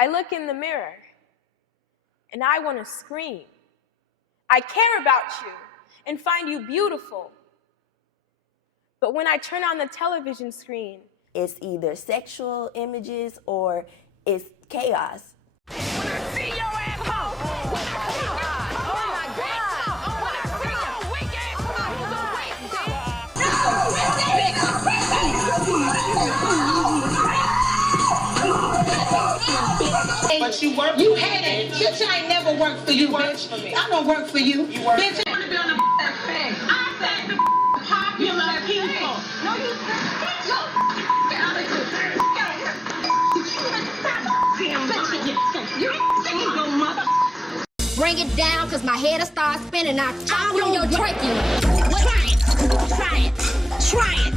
I look in the mirror and I want to scream. I care about you and find you beautiful. But when I turn on the television screen, it's either sexual images or it's chaos. When I see your asshole, when I see your when I see your weak ass, but you work. You had it. Bitch, I ain't never worked for you, bitch. For me. I don't work for you. You work. Bitch, I want to be on the thing. I said the popular people. No, you said get out of here. Bring it down, cause my head'll start spinning. I'll chop on your trachea. Try it.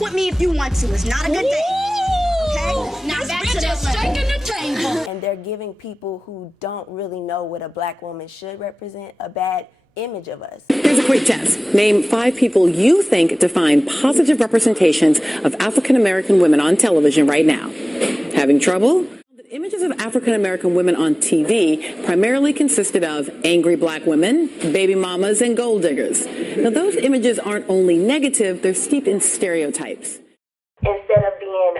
With me if you want to. It's not a good day. Okay? Now back to the shaking the table. And they're giving people who don't really know what a black woman should represent a bad image of us. Here's a quick test. Name 5 people you think define positive representations of African American women on television right now. Having trouble? The images of African American women on TV primarily consisted of angry black women, baby mamas, and gold diggers. Now, those images aren't only negative, they're steeped in stereotypes. Instead of being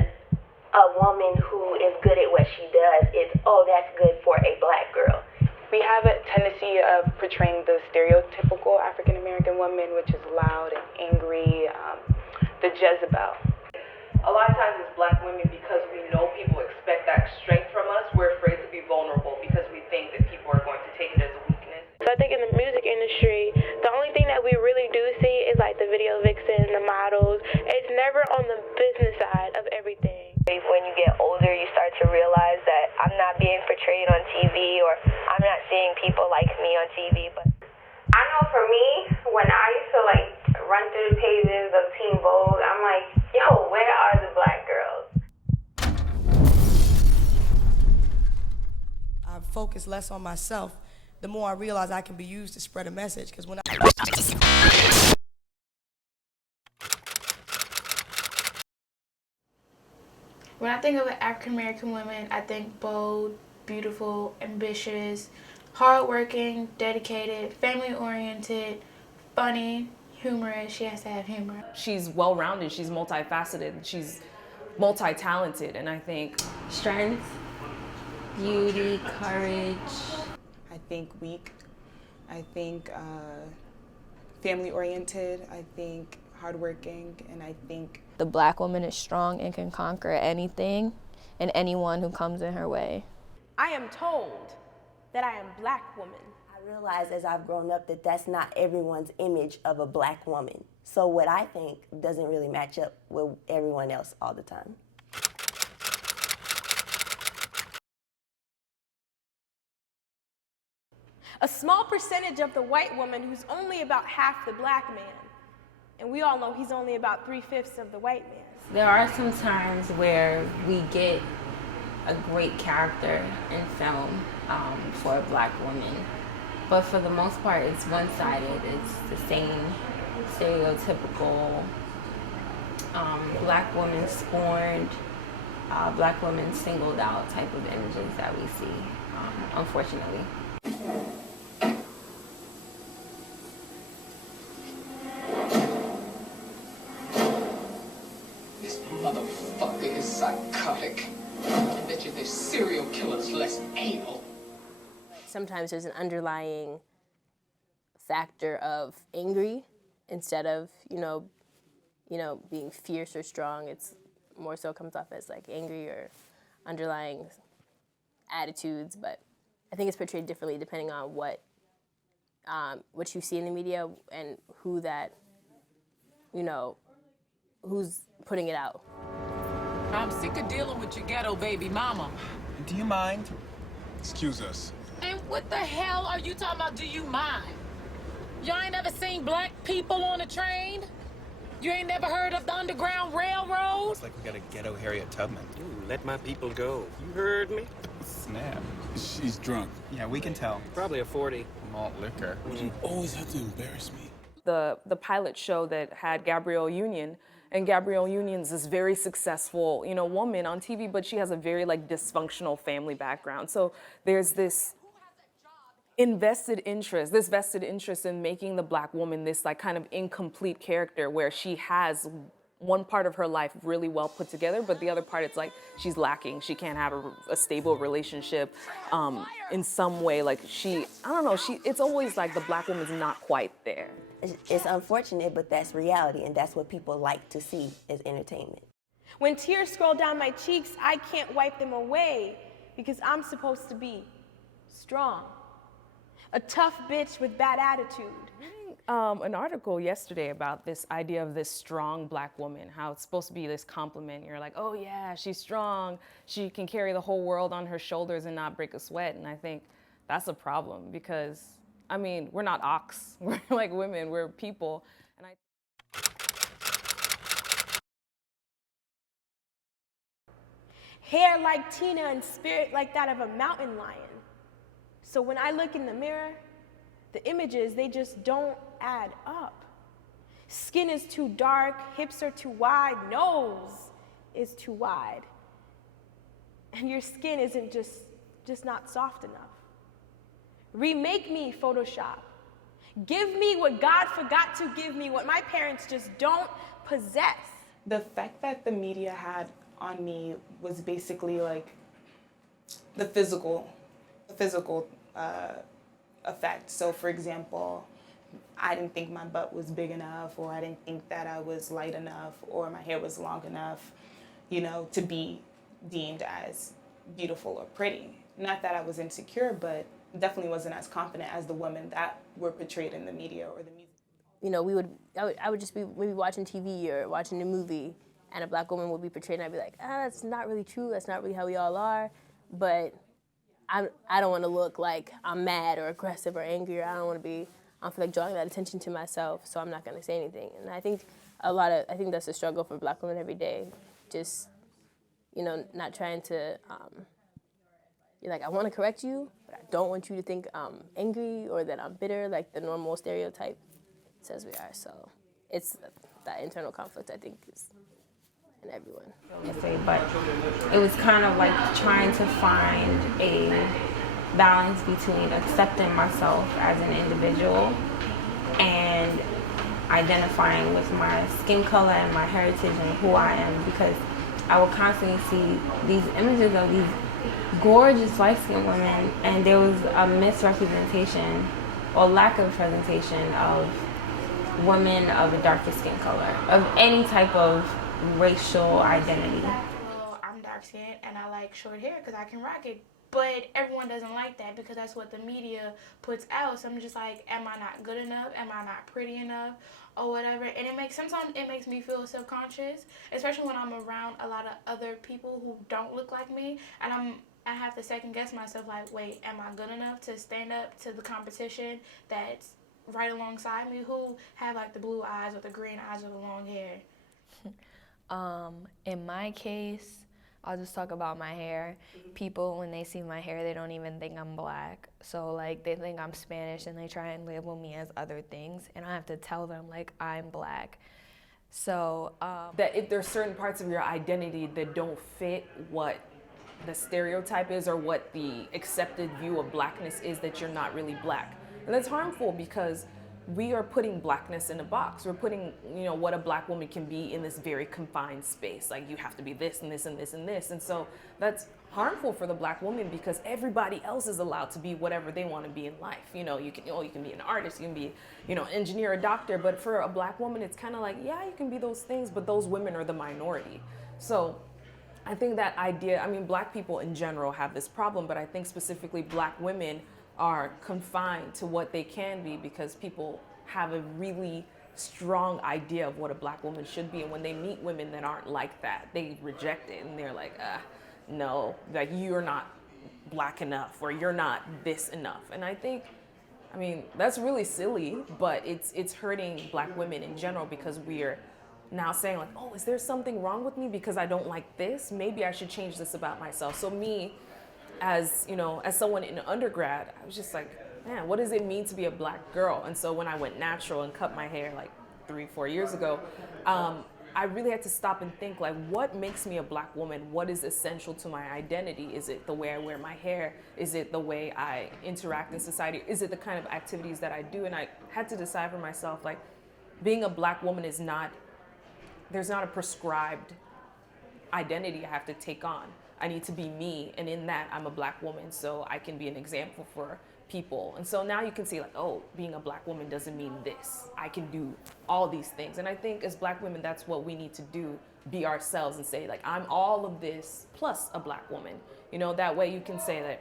a woman who is good at what she does, it's, oh, that's good for a black girl. We have a tendency of portraying the stereotypical African American woman, which is loud and angry, the Jezebel. A lot of times as black women, because we know people expect that strength from us, we're afraid to be vulnerable because we think that people are going to take it as a weakness. So I think in the music industry, the only thing that we really do see is like the video vixens, the models. It's never on the business side of everything. When you get older, you start to realize that I'm not being portrayed on TV, or I'm not seeing people like me on TV. But I know for me, when I used to like run through the pages of Teen Vogue, I'm like, yo, where are the black girls? I focus less on myself, the more I realize I can be used to spread a message. Because when I think of African American women, I think bold, beautiful, ambitious, hardworking, dedicated, family oriented, funny, humorous. She has to have humor. She's well-rounded, she's multifaceted, she's multi-talented, and I think strength, beauty, courage. I think weak. I think family oriented. I think hardworking, and I think the black woman is strong and can conquer anything and anyone who comes in her way. I am told that I am black woman. I realize as I've grown up that that's not everyone's image of a black woman. So what I think doesn't really match up with everyone else all the time. A small percentage of the white woman who's only about half the black man. And we all know he's only about 3/5 of the white man. There are some times where we get a great character in film for a black woman. But for the most part, it's one-sided. It's the same stereotypical black woman scorned, black women singled out type of images that we see, unfortunately. This motherfucker is psychotic. I bet you this serial killer's less anal. Sometimes there's an underlying factor of angry instead of, being fierce or strong. It's more so comes off as like angry or underlying attitudes, but I think it's portrayed differently depending on what you see in the media and who that, who's putting it out. I'm sick of dealing with your ghetto baby mama. Do you mind? Excuse us. And what the hell are you talking about, do you mind? Y'all ain't never seen black people on a train? You ain't never heard of the Underground Railroad? It's like we got a ghetto Harriet Tubman. Ooh, let my people go. You heard me? Snap. She's drunk. Yeah, we can tell. Probably a 40. Malt liquor. You always have to embarrass me. The pilot show that had Gabrielle Union And Gabrielle Union's this very successful, you know, woman on TV, but she has a very like dysfunctional family background. So there's this vested interest in making the Black woman this like kind of incomplete character where she has one part of her life really well put together, but the other part it's like she's lacking. She can't have a stable relationship in some way. Like I don't know, it's always like the Black woman's not quite there. It's unfortunate, but that's reality, and that's what people like to see as entertainment. When tears scroll down my cheeks, I can't wipe them away because I'm supposed to be strong. A tough bitch with bad attitude. An article yesterday about this idea of this strong Black woman, how it's supposed to be this compliment. You're like, oh yeah, she's strong. She can carry the whole world on her shoulders and not break a sweat. And I think that's a problem because, I mean, we're not ox. We're like women, we're people. And Hair like Tina and spirit like that of a mountain lion. So when I look in the mirror, the images, they just don't add up. Skin is too dark, hips are too wide, nose is too wide. And your skin isn't just not soft enough. Remake me, Photoshop. Give me what God forgot to give me, what my parents just don't possess. The effect that the media had on me was basically like the physical effect. So for example, I didn't think my butt was big enough, or I didn't think that I was light enough, or my hair was long enough, you know, to be deemed as beautiful or pretty. Not that I was insecure, but definitely wasn't as confident as the women that were portrayed in the media or the music. You know, I would just be maybe watching TV or watching a movie, and a Black woman would be portrayed, and I'd be like, that's not really true. That's not really how we all are. But I don't want to look like I'm mad or aggressive or angry, or I don't feel like drawing that attention to myself, so I'm not going to say anything. And I think that's a struggle for Black women every day. Just, you know, not trying to, you're like, I want to correct you, but I don't want you to think I'm angry or that I'm bitter, like the normal stereotype says we are. So it's that internal conflict, I think, is in everyone. But it was kind of like trying to find a balance between accepting myself as an individual and identifying with my skin color and my heritage and who I am, because I would constantly see these images of these gorgeous light-skinned women, and there was a misrepresentation or lack of presentation of women of a darker skin color, of any type of racial identity. Well, I'm dark-skinned and I like short hair because I can rock it. But everyone doesn't like that because that's what the media puts out. So I'm just like, am I not good enough? Am I not pretty enough? Or whatever. And sometimes it makes me feel self-conscious, especially when I'm around a lot of other people who don't look like me. And I have to second guess myself, like, wait, am I good enough to stand up to the competition that's right alongside me, who have like the blue eyes or the green eyes or the long hair? In my case, I'll just talk about my hair. People, when they see my hair, they don't even think I'm Black. So like they think I'm Spanish and they try and label me as other things, and I have to tell them like I'm Black. So that if there's certain parts of your identity that don't fit what the stereotype is or what the accepted view of Blackness is, that you're not really Black. And that's harmful because we are putting Blackness in a box. We're putting, you know, what a Black woman can be in this very confined space. Like, you have to be this and this and this and this. And so that's harmful for the Black woman because everybody else is allowed to be whatever they want to be in life. You know, you can be an artist, you can be, you know, an engineer, a doctor. But for a Black woman, it's kind of like, yeah, you can be those things, but those women are the minority. So I think that idea, I mean, Black people in general have this problem, but I think specifically Black women are confined to what they can be because people have a really strong idea of what a Black woman should be, and when they meet women that aren't like that, they reject it and they're like, no, like you're not Black enough or you're not this enough. And I think, I mean, that's really silly, but it's hurting Black women in general because we're now saying like, oh, is there something wrong with me because I don't like this? Maybe I should change this about myself. So me, as you know, as someone in undergrad, I was just like, man, what does it mean to be a Black girl? And so when I went natural and cut my hair like 3-4 years ago, I really had to stop and think, like, what makes me a black woman? What is essential to my identity? Is it the way I wear my hair? Is it the way I interact in society? Is it the kind of activities that I do? And I had to decide for myself, like, being a black woman is not, there's not a prescribed identity I have to take on. I need to be me, and in that, I'm a black woman, so I can be an example for people. And so now you can see, like, oh, being a black woman doesn't mean this. I can do all these things. And I think as black women, that's what we need to do, be ourselves and say, like, I'm all of this plus a black woman. You know, that way you can say that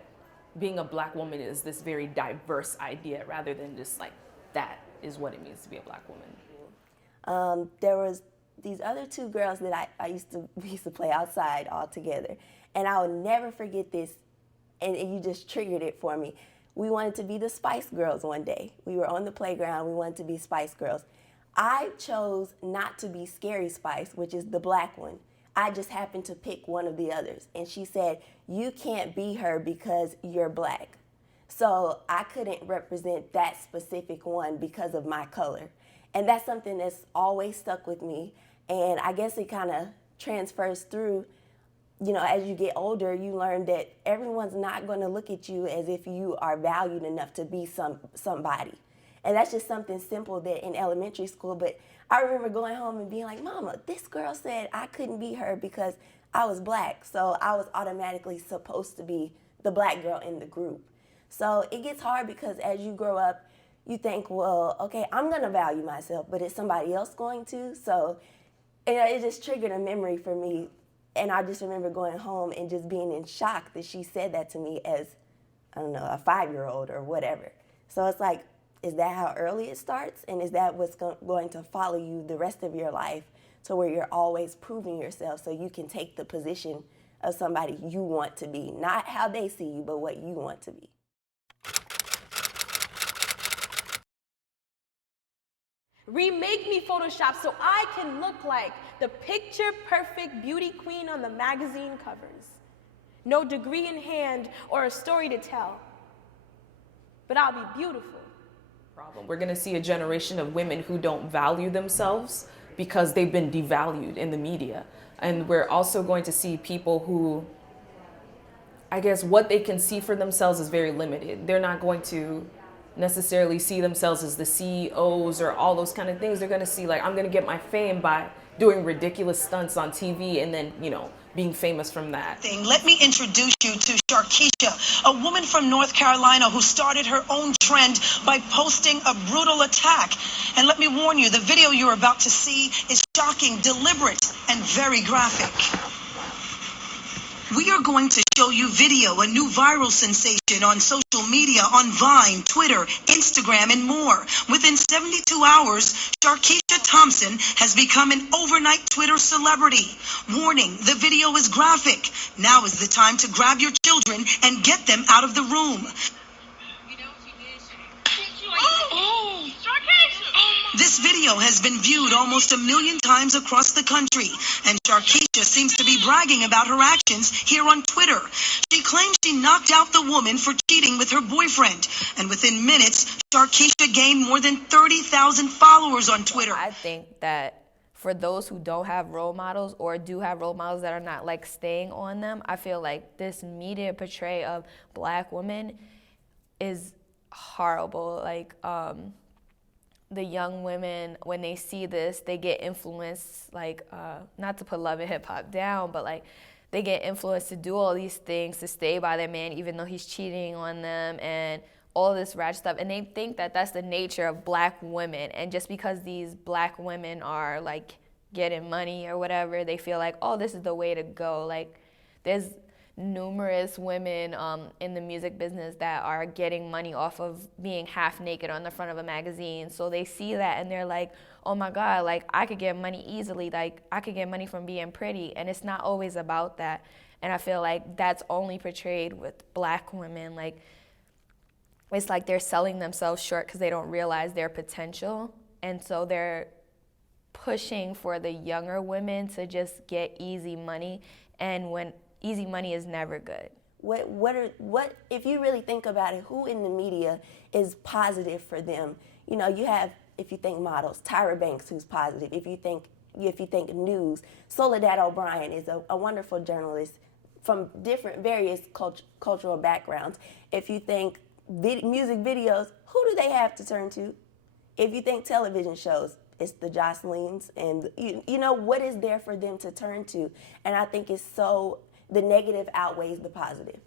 being a black woman is this very diverse idea rather than just like, that is what it means to be a black woman. There was these other two girls that we used to play outside all together. And I will never forget this, and you just triggered it for me. We wanted to be the Spice Girls one day. We were on the playground, we wanted to be Spice Girls. I chose not to be Scary Spice, which is the black one. I just happened to pick one of the others. And she said, you can't be her because you're black. So I couldn't represent that specific one because of my color. And that's something that's always stuck with me. And I guess it kind of transfers through, you know, as you get older, you learn that everyone's not going to look at you as if you are valued enough to be somebody. And that's just something simple that in elementary school, but I remember going home and being like, Mama, this girl said I couldn't be her because I was black, so I was automatically supposed to be the black girl in the group. So it gets hard because as you grow up, you think, well, okay, I'm going to value myself, but is somebody else going to? So you know, it just triggered a memory for me. And I just remember going home and just being in shock that she said that to me as, I don't know, a 5-year-old or whatever. So it's like, is that how early it starts? And is that what's going to follow you the rest of your life to where you're always proving yourself so you can take the position of somebody you want to be? Not how they see you, but what you want to be. Remake me Photoshop so I can look like the picture-perfect beauty queen on the magazine covers. No degree in hand or a story to tell, but I'll be beautiful. We're gonna see a generation of women who don't value themselves because they've been devalued in the media. And we're also going to see people who, I guess, what they can see for themselves is very limited. They're not going to necessarily see themselves as the CEOs or all those kind of things. They're gonna see, like, I'm gonna get my fame by doing ridiculous stunts on TV and then, you know, being famous from that. Let me introduce you to Sharkeisha, a woman from North Carolina who started her own trend by posting a brutal attack. And let me warn you, the video you're about to see is shocking, deliberate, and very graphic. We are going to show you video, a new viral sensation on social media, on Vine, Twitter, Instagram, and more. Within 72 hours, Sharkeisha Thompson has become an overnight Twitter celebrity. Warning, the video is graphic. Now is the time to grab your children and get them out of the room. This video has been viewed almost 1 million times across the country, and Sharkeisha seems to be bragging about her actions here on Twitter. She claims she knocked out the woman for cheating with her boyfriend, and within minutes, Sharkeisha gained more than 30,000 followers on Twitter. I think that for those who don't have role models or do have role models that are not like staying on them, I feel like this media portrayal of black women is horrible. Like, the young women, when they see this, they get influenced, like, not to put Love and Hip Hop down, but like, they get influenced to do all these things, to stay by their man, even though he's cheating on them, and all this ratchet stuff. And they think that that's the nature of black women. And just because these black women are like getting money or whatever, they feel like, oh, this is the way to go. Like, there's numerous women in the music business that are getting money off of being half naked on the front of a magazine. So they see that and they're like, oh my God, like, I could get money easily. Like, I could get money from being pretty. And it's not always about that. And I feel like that's only portrayed with black women. Like, it's like they're selling themselves short because they don't realize their potential. And so they're pushing for the younger women to just get easy money. And when easy money is never good. What if you really think about it, who in the media is positive for them? You know, you have, if you think models, Tyra Banks, who's positive. If you think if you think news, Soledad O'Brien is a wonderful journalist from various cultural backgrounds. If you think music videos, who do they have to turn to? If you think television shows, it's the Jocelyn's, and you know, what is there for them to turn to? And I think it's the negative outweighs the positive.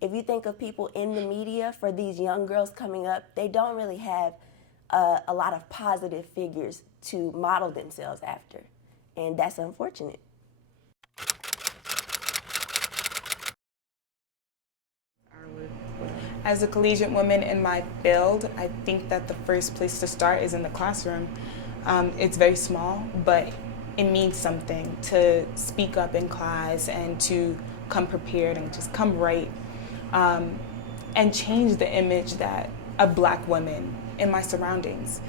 If you think of people in the media, for these young girls coming up, they don't really have a lot of positive figures to model themselves after, and that's unfortunate. As a collegiate woman in my field, I think that the first place to start is in the classroom. It's very small, but it means something to speak up in class and to come prepared and just come right, and change the image of Black women in my surroundings.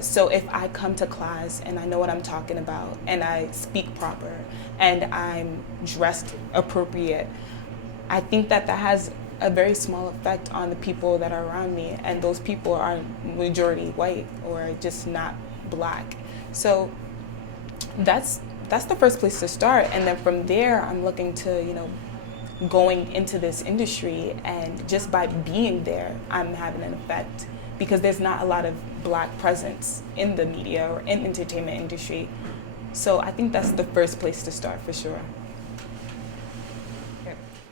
So if I come to class and I know what I'm talking about and I speak proper and I'm dressed appropriate, I think that has a very small effect on the people that are around me, and those people are majority white or just not Black. So that's the first place to start, and then from there I'm looking to, you know, going into this industry, and just by being there I'm having an effect, because there's not a lot of Black presence in the media or in entertainment industry. So I think that's the first place to start for sure.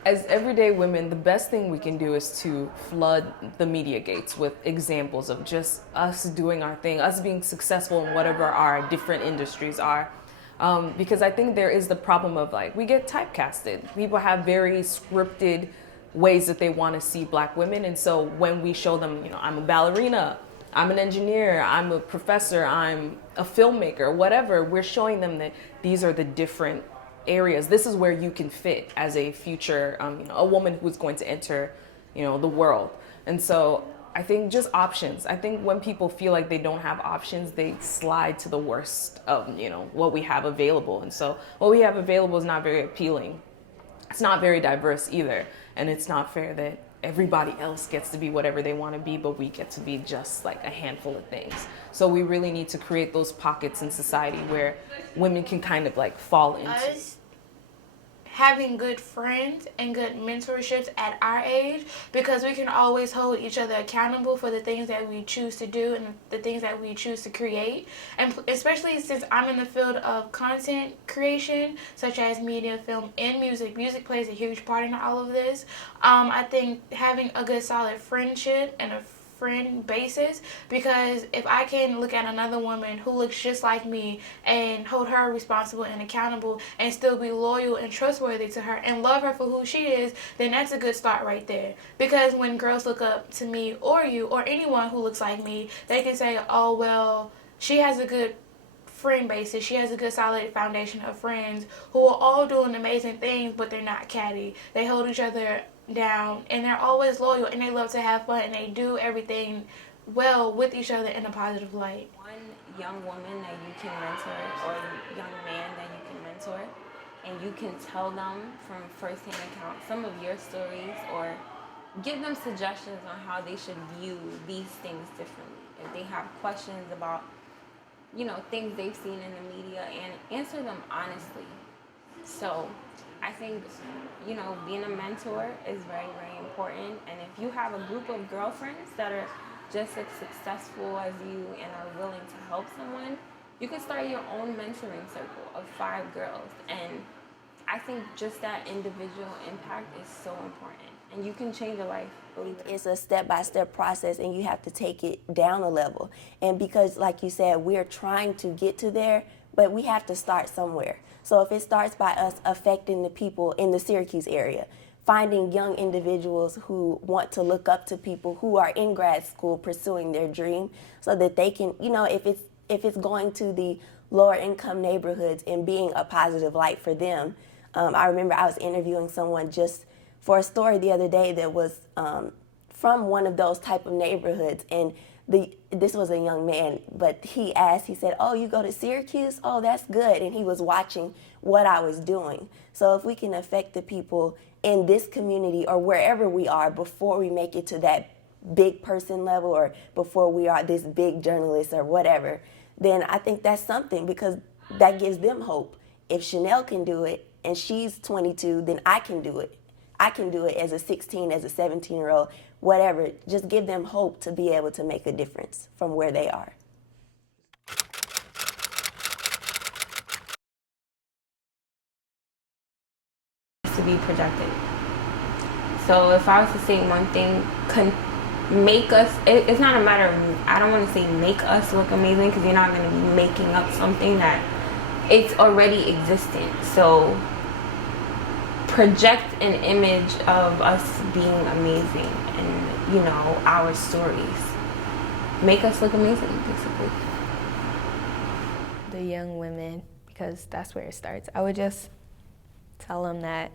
As everyday women, the best thing we can do is to flood the media gates with examples of just us doing our thing, us being successful in whatever our different industries are. Because I think there is the problem of, like, we get typecasted. People have very scripted ways that they want to see Black women. And so when we show them, you know, I'm a ballerina, I'm an engineer, I'm a professor, I'm a filmmaker, whatever, we're showing them that these are the different areas. This is where you can fit as a future, you know, a woman who's going to enter, you know, the world. And so I think just options. I think when people feel like they don't have options, they slide to the worst of, you know, what we have available. And so what we have available is not very appealing. It's not very diverse either. And it's not fair that everybody else gets to be whatever they want to be, but we get to be just like a handful of things. So we really need to create those pockets in society where women can kind of like fall into. Us having good friends and good mentorships at our age, because we can always hold each other accountable for the things that we choose to do and the things that we choose to create. And especially since I'm in the field of content creation, such as media, film, and music. Music plays a huge part in all of this. I think having a good solid friendship and a friend basis, because if I can look at another woman who looks just like me and hold her responsible and accountable and still be loyal and trustworthy to her and love her for who she is, then that's a good start right there. Because when girls look up to me or you or anyone who looks like me, they can say, oh, well, she has a good friend basis, she has a good solid foundation of friends who are all doing amazing things, but they're not catty. They hold each other down and they're always loyal and they love to have fun and they do everything well with each other in a positive light. One young woman that you can mentor or young man that you can mentor, and you can tell them from firsthand account some of your stories or give them suggestions on how they should view these things differently. If they have questions about, you know, things they've seen in the media, and answer them honestly. So I think, you know, being a mentor is very, very important. And if you have a group of girlfriends that are just as successful as you and are willing to help someone, you can start your own mentoring circle of 5 girls. And I think just that individual impact is so important. And you can change a life, believe it. It's a step-by-step process, and you have to take it down a level. And because, like you said, we're trying to get to there, but we have to start somewhere. So if it starts by us affecting the people in the Syracuse area, finding young individuals who want to look up to people who are in grad school pursuing their dream, so that they can, you know, if it's going to the lower income neighborhoods and being a positive light for them. I remember I was interviewing someone just for a story the other day that was from one of those type of neighborhoods, and this was a young man, but he said, oh, you go to Syracuse? Oh, that's good. And he was watching what I was doing. So if we can affect the people in this community or wherever we are before we make it to that big person level or before we are this big journalist or whatever, then I think that's something, because that gives them hope. If Chanel can do it and she's 22, then I can do it. I can do it as a 16, as a 17-year-old, whatever. Just give them hope to be able to make a difference from where they are. To be projected. So if I was to say one thing, make us, it's not a matter of, I don't want to say make us look amazing, because you're not going to be making up something that it's already existent. So project an image of us being amazing and, you know, our stories. Make us look amazing, basically. The young women, because that's where it starts. I would just tell them that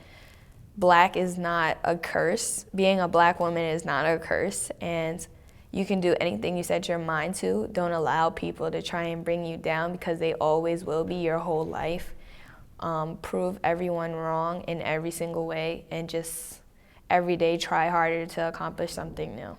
Black is not a curse. Being a Black woman is not a curse, and you can do anything you set your mind to. Don't allow people to try and bring you down, because they always will be your whole life. Prove everyone wrong in every single way, and just every day try harder to accomplish something new.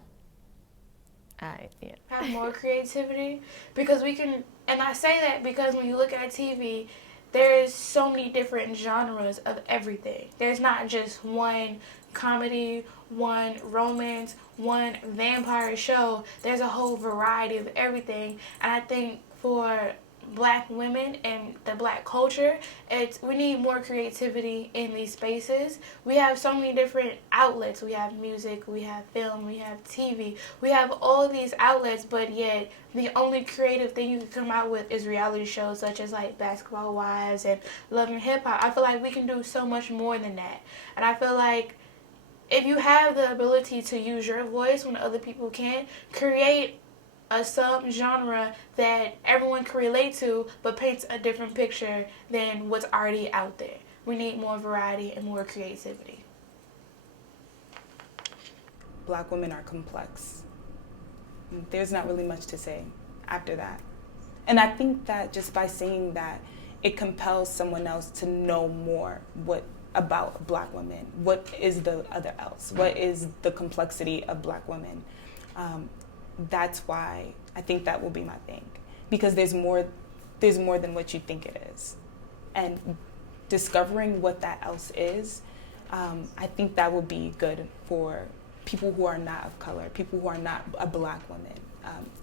Have more creativity, because we can, and I say that because when you look at TV, there's so many different genres of everything. There's not just one comedy, one romance, one vampire show. There's a whole variety of everything. And I think for Black women and the Black culture, we need more creativity in these spaces. We have so many different outlets. We have music, we have film, we have TV. We have all these outlets, but yet the only creative thing you can come out with is reality shows such as like Basketball Wives and Love and Hip Hop. I feel like we can do so much more than that. And I feel like if you have the ability to use your voice when other people can't, create a sub-genre that everyone can relate to, but paints a different picture than what's already out there. We need more variety and more creativity. Black women are complex. There's not really much to say after that. And I think that just by saying that, it compels someone else to know more about Black women. What is the other else? What is the complexity of Black women? That's why I think that will be my thing, because there's more than what you think it is, and discovering what that else is, I think that will be good for people who are not of color, people who are not a Black woman,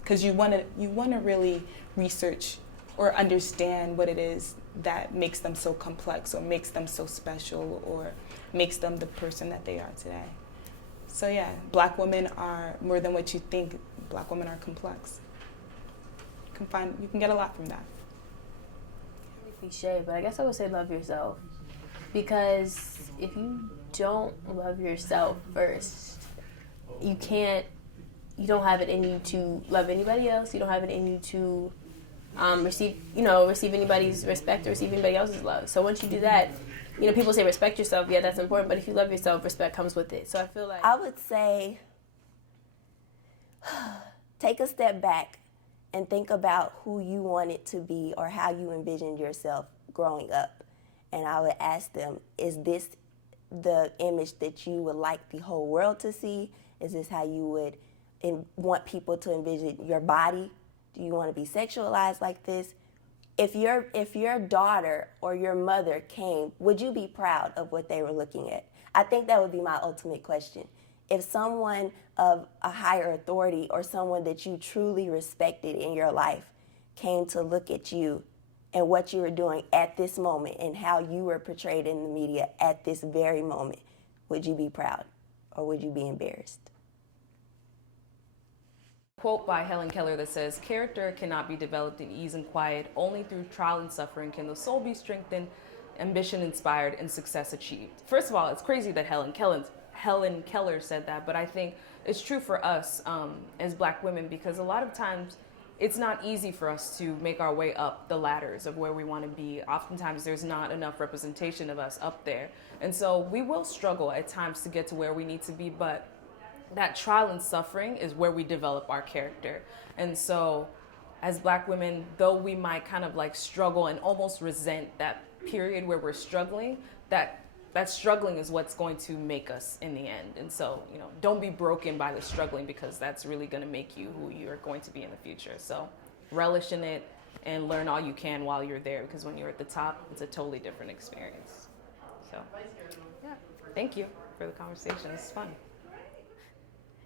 because you want to really research or understand what it is that makes them so complex, or makes them so special, or makes them the person that they are today. So yeah, Black women are more than what you think. Black women are complex. You can get a lot from that. Cliche, but I guess I would say love yourself, because if you don't love yourself first, you don't have it in you to love anybody else. You don't have it in you to receive anybody's respect or receive anybody else's love. So once you do that, people say respect yourself. Yeah, that's important. But if you love yourself, respect comes with it. So I feel like I would say take a step back and think about who you wanted to be or how you envisioned yourself growing up. And I would ask them, is this the image that you would like the whole world to see? Is this how you would want people to envision your body? Do you want to be sexualized like this? If your daughter or your mother came, would you be proud of what they were looking at? I think that would be my ultimate question. If someone of a higher authority or someone that you truly respected in your life came to look at you and what you were doing at this moment and how you were portrayed in the media at this very moment, would you be proud or would you be embarrassed? Quote by Helen Keller that says, "Character cannot be developed in ease and quiet. Only through trial and suffering can the soul be strengthened, ambition inspired, and success achieved." First of all, it's crazy that Helen Keller said that, but I think it's true for us as Black women, because a lot of times it's not easy for us to make our way up the ladders of where we want to be. Oftentimes there's not enough representation of us up there. And so we will struggle at times to get to where we need to be, but that trial and suffering is where we develop our character. And so as Black women, though we might kind of like struggle and almost resent that period where we're struggling, that struggling is what's going to make us in the end. And so, don't be broken by the struggling, because that's really going to make you who you're going to be in the future. So relish in it and learn all you can while you're there, because when you're at the top, it's a totally different experience. So, yeah, thank you for the conversation. It's fun.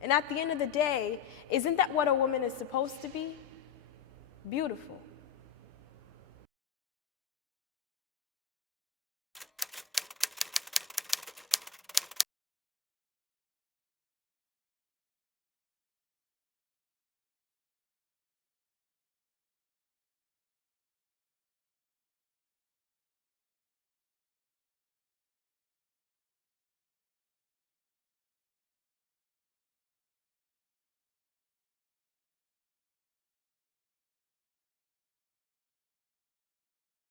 And at the end of the day, isn't that what a woman is supposed to be? Beautiful.